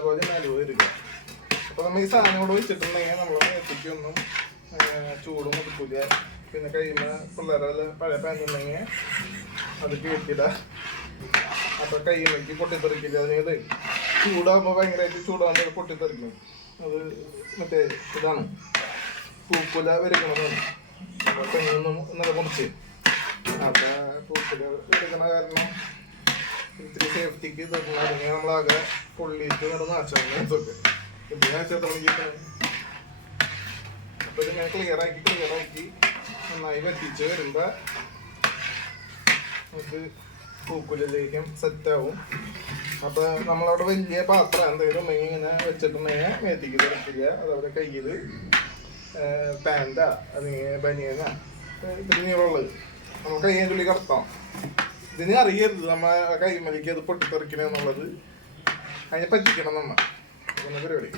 അതേപോലെ നലുവ വരിക. അപ്പോൾ നമ്മൾ ഈ സാധനം കൂടെ വെച്ചിട്ടുണ്ടെങ്കിൽ നമ്മൾ മേത്തിക്കൊന്നും ചൂടും കൊടുക്കില്ല. പിന്നെ കഴിയുമ്പോൾ പിള്ളേരെ പഴയ പാൻറ്റുണ്ടെങ്കിൽ അത് കേട്ടില്ല. അപ്പോൾ കൈമയ്ക്ക് പൊട്ടിത്തെറിക്കില്ല. അതായത് ചൂടാകുമ്പോൾ ഭയങ്കരമായിട്ട് ചൂടാകുമ്പോൾ പൊട്ടിത്തെറിക്കും. അത് മറ്റേ ഇതാണ് പൂക്കുല വരയ്ക്കണതാണ്. അപ്പോൾ തെങ്ങൊന്നും നിലമുറിച്ച് അപ്പോൾ പൂക്കുല വരയ്ക്കണ കാരണം ഇത്തിരി സേഫ്റ്റിക്ക് തരണം. അല്ലെങ്കിൽ നമ്മളാകെ പൊള്ളിയിട്ട് നാശമൊക്കെ നാശത്തോളിക്കാണ്. അപ്പോൾ ഇതിങ്ങനെ ക്ലിയറാക്കി നന്നായി വറ്റിച്ച് വരുമ്പോൾ നമുക്ക് പൂക്കുലിലേക്കും സെറ്റാവും. അപ്പോൾ നമ്മളവിടെ വലിയ പാത്രം എന്തെങ്കിലും ഉണ്ടെങ്കിൽ ഇങ്ങനെ വെച്ചിട്ടുണ്ടെങ്കിൽ മേത്തിക്ക് തിരക്കില്ല. അതേപോലെ കയ്യിൽ പാൻറ്റാ അല്ലെങ്കിൽ ബനിയനാ ഇതിനുള്ളത് നമ്മൾ കയ്യതിൻ്റെ ഉള്ളിൽ കടത്താം. ഇതിന് അറിയരുത് നമ്മൾ കൈമലിക്ക് അത് പൊട്ടിത്തെറിക്കണം എന്നുള്ളത്. അതിനെ പറ്റിക്കണം നമ്മൾ പരിപാടി.